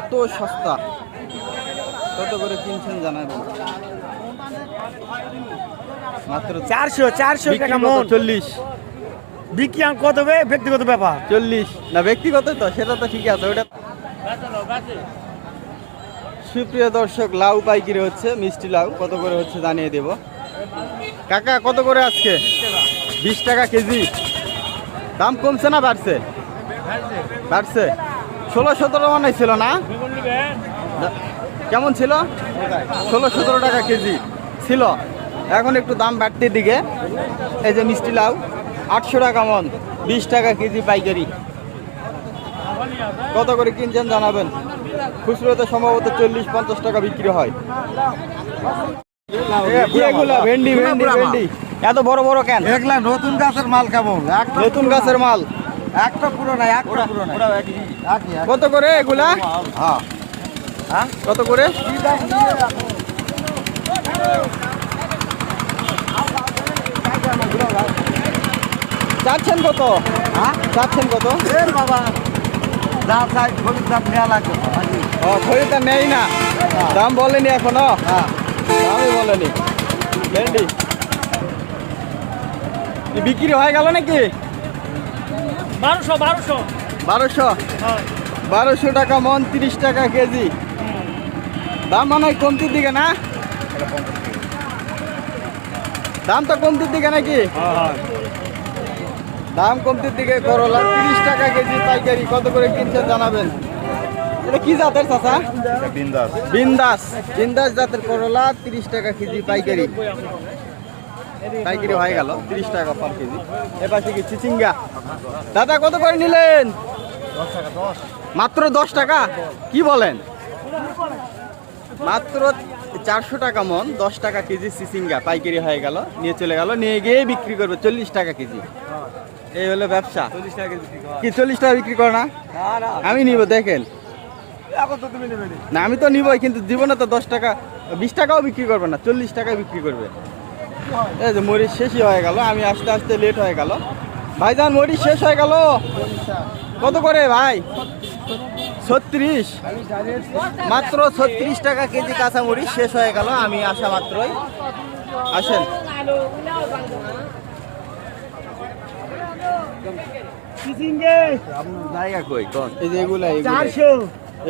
এত সস্তা, কত করে কিনছেন জানাবেন। মাত্র 400 টাকা মন। 40 বিক্রি কত হবে ব্যক্তিগত ব্যাপার। 40 না ব্যক্তিগত তো, সেটা তো ঠিক আছে ওটা। সুপ্রিয় দর্শক, লাউ পাইকারি হচ্ছে, মিষ্টি লাউ কত করে হচ্ছে জানিয়ে দেব। কাকা কত করে আজকে? 20 টাকা কেজি। দাম কমছে না বাড়ছে? বাড়ছে। 16-17 মানে ছিল না? কেমন ছিল? 16-17 টাকা কেজি ছিল, এখন একটু দাম বাড়তির দিকে। এই যে মিষ্টি লাউ 800 টাকা মন, 20 টাকা কেজি পাইকারি। কত করে কিনছেন জানাবেন। খুচরোতে সম্ভবত 40-50 টাকা বিক্রি হয়। এগুলা ভেন্ডি ভেন্ডি ভেন্ডি এত বড় বড় কেন? এগুলা নতুন গাছের মাল কেমন? নতুন গাছের মাল। একটা পুরো নাই, একটা পুরো নাই। কত করে এগুলা? হ্যাঁ, কত করে? চাচ্ছেন কত? হ্যাঁ, চাচ্ছেন কত? বাবা যা চাই খরিদ দাম নেওয়া লাগবে। ও খরিদ্দার নেই না, দাম বলেনি এখনো? হ্যাঁ, দামই বলেনি। ভেন্ডি বিক্রি হয়ে গেল নাকি? 1200 টাকা মন, 30 টাকা কেজি। দাম মনে হয় কমতির দিকে না? দাম তো কমতির দিকে নাকি? দাম কমতির দিকে। করলা 30 টাকা কেজি পাইকারি। কত করে কিনছেন জানাবেন। এটা কি জাতের চাচা? বিন্দাস। বিন্দাস জাতের করলা 30 টাকা কেজি পাইকারি। পাইকারি হয়ে গেল 30 টাকা পার কেজি। এপাশে কি চিচিঙ্গা? দাদা কত করে নিলেন? মাত্র 10 টাকা? কি বলেন? মাত্র 400 টাকা মন, 10 টাকা কেজি চিচিঙ্গা পাইকারি হয়ে গেল। নিয়ে চলে গেল, নিয়ে গিয়ে বিক্রি করবে 40 টাকা কেজি। এই হলো ব্যবসা। কি 40 টাকা বিক্রি করে না? আমি নিব, দেখেন না, আমি তো নিবই, কিন্তু জীবনে তো 10 টাকা 20 টাকাও বিক্রি করবে না, 40 টাকায় বিক্রি করবে। এই যে মরিচ শেষই হয়ে গেল, আমি আসতে আসতে লেট হয়ে গেল। ভাইজান মরিচ শেষ হয়ে গেল। কত করে ভাই? 36। মাত্র 36 টাকা কেজি কাঁচা মরিচ শেষ হয়ে গেল আমি আসা মাত্রই। আসেন। জায়গা কই কোন? এই যে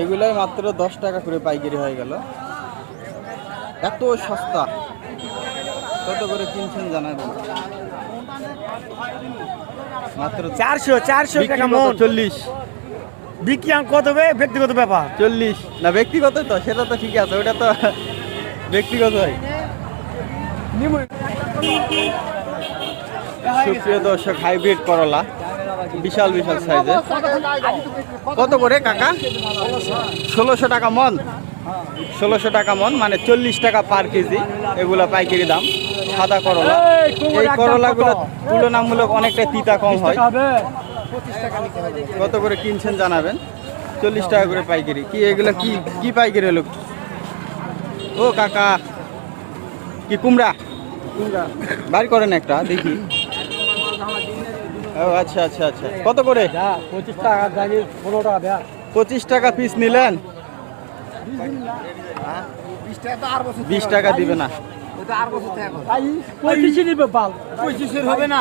এগুলাই মাত্র 10 টাকা করে পাইকারি হয়ে গেল। এত সস্তা, কত করে কিনছেন জানাবেন। মাত্র 400 টাকা মন। 40 বিক্রি কত হবে ব্যক্তিগত ব্যাপার। 40 না ব্যক্তিগত তো, সেটা তো ঠিক আছে, ওটা তো ব্যক্তিগত হয়। সুপ্রিয় দর্শক, হাইব্রিড করলা বিশাল বিশাল সাইজের। কত করে কাকা? 1600 টাকা মন। 1600 টাকা মন মানে 40 টাকা পার কেজি। এগুলা পাইকারি দাম। সাদা করলা, এই করলাগুলো তুলনামূলক অনেকটা তিতা কম হয়। কত করে কিনছেন জানাবেন। 40 টাকা করে পাইকারি। কি এগুলা কি কি পাইকারি হলো? ও কাকা, কি কুমড়া? বাইর করেন একটা দেখি। ও আচ্ছা আচ্ছা আচ্ছা, কত করে? 25 টাকা, 15 টাকা। 25 টাকা পিস নিলেন? 20 টাকা দিবে না? 25 হবে না।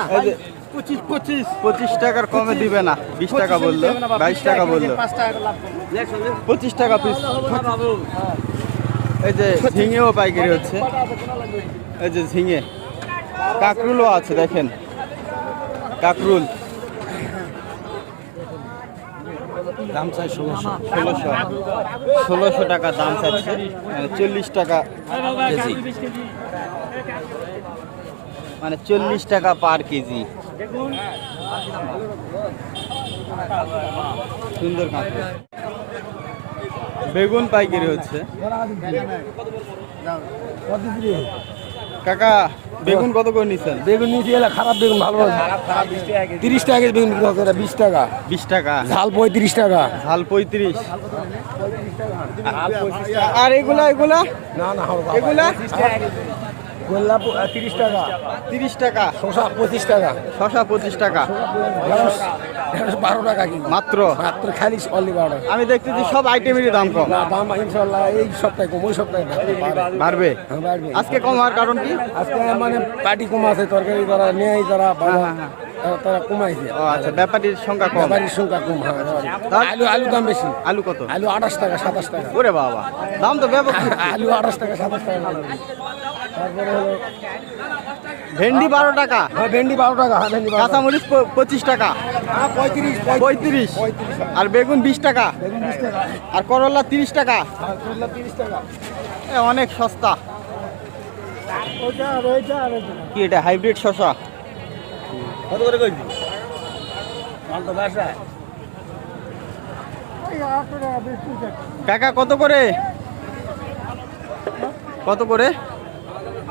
25 টাকার কমে দিবে না। 20 টাকা বললো, 22 টাকা বললো। 25 টাকা পিস। এই যে ঝিঙেও পাইকারি হচ্ছে। এই যে ঝিঙে, কাকরুলও আছে দেখেন, কাকরুল দাম চাই 1600 টাকা দাম চাচ্ছে, 40 টাকা কেজি, মানে 40 টাকা পার কেজি। সুন্দর কাঁকরুল। বেগুন পাইকারি হচ্ছে। কাকা বেগুন কত করে নিচ্ছেন? বেগুন নিচে এলে খারাপ বেগুন, ভালো 30 টাকা বেগুন বিক্রি হচ্ছে। 20 টাকা। 20 টাকা। ঝাল 35 টাকা। ঝাল 35। আর এগুলা এগুলা না না এগুলা গোল্লা 30 টাকা, 30 টাকা, শসা 25 টাকা, শশা 25 টাকা ঢেঁড়স 12 টাকা কেজি। মাত্র। মাত্র খালি অনলি 12 টাকা। আমি দেখতেছি সব আইটেমেরই দাম কম। না, দাম ইনশাআল্লাহ এই সপ্তাহে কম, ওই সপ্তাহে বাড়বে। বাড়বে। আজকে কম হওয়ার কারণ কি? আজকে মানে পার্টি কম আছে, তরকারি তারা নেয়, তারা তারা কমাইছে। ও আচ্ছা, ব্যাপারীর সংখ্যা কম। ব্যাপারীর সংখ্যা কম। তার- আলু দাম বেশি। আলু কত? আলু 28 টাকা 27 টাকা। ওরে বাবা, দাম তো ব্যাপক। আলু 28 টাকা 27 টাকা। তারপরে হলো ভেন্ডি 12 টাকা, ভেন্ডি 12 টাকা। ভেন্ডি 12 টাকা। কাঁচামরিচ 25 টাকা, 35, আর বেগুন 20 টাকা, বেগুন 20 টাকা। আর করলা 30 টাকা। আর করলা 30 টাকা। অনেক সস্তা। ওইটা আর ওইটা আর ওইটা। কি এটা হাইব্রিড শসা? কত করে কইছি? মাল তো বাসায়। ওই 8 টাকা 20 টাকা। কাকা কত করে? কত করে?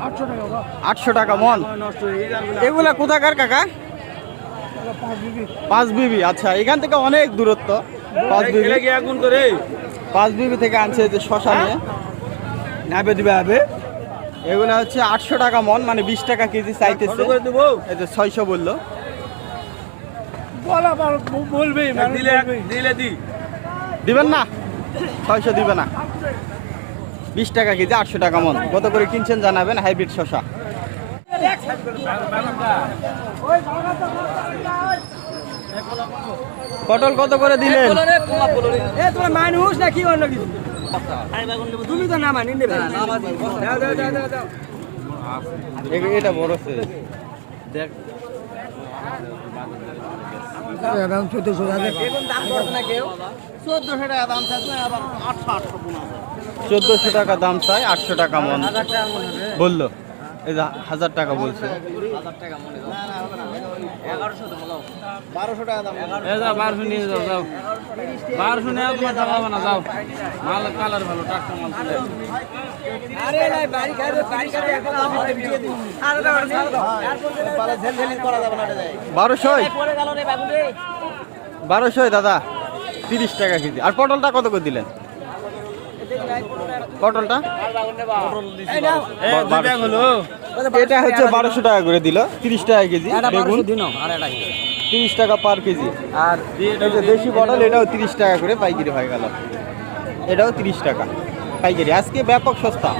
800 টাকা বাবা। 800 টাকা মন। নষ্ট হয়ে গেছে। এগুলা কোথাকার কাকা? 5 বিবি। 5 বিবি। আচ্ছা, এখান থেকে অনেক দূরত্ব। 5 বিবি, কি আগুন করে? 5 বিবি থেকে আনছে যে শসা নিয়ে। নাবে দিবে হবে। এগুলা হচ্ছে 800 টাকা মন, মানে 20 টাকা কেজি চাইতেছে। করে দেবো। এই যে 600 বললো। বলা বলবে দিলে দিলে দি। দিবেন না? 600 দিবে না। 20 টাকা কেজি, 800 টাকা মন। কত করে কিনছেন জানাবেন হাইব্রিড শসা। পটল কত করে দিলেন? তোমার মানুষ না কি অন্য কিছু? তুমি তো না মানি নেবে। এটা বড় সাইজ। দেখ দাম 1400 টাকা। 1400 টাকা দাম চাই, 800 টাকা মন বললো। এই যে 1000 টাকা বলছে। 1200 টাকা দাম। 1200 নিয়ে যাও, যাও 1200 নিয়ে তোমার টাকা হবে না, যাও মাল কালার ভালো, টাটকা মাল চলে আসছে। আরে নাই বাড়ি খাইবে, বাড়ি খাইবে এখন আমি দিয়ে দিই। আরে দাও ছাড় দাও। পালা ঝেলঝেলি করা যাবে না এটা যায়। 1200 পড়ে গেল রে বাবু রে। 1200 দাদা, 30 টাকা কেজি। আর পটলটা কত করে দিলেন? পটলটা এই নাও। এটা হচ্ছে 1200 টাকা করে দিল, 30 টাকা কেজি। বেগুন দিনো আর এটা 30 টাকা পার কেজি। আর এই যে দেশি পটল, এটাও 30 টাকা করে পাইকারি হয়ে গেল। এটাও 30 টাকা পাইকারি। আজকে ব্যাপক সস্তা।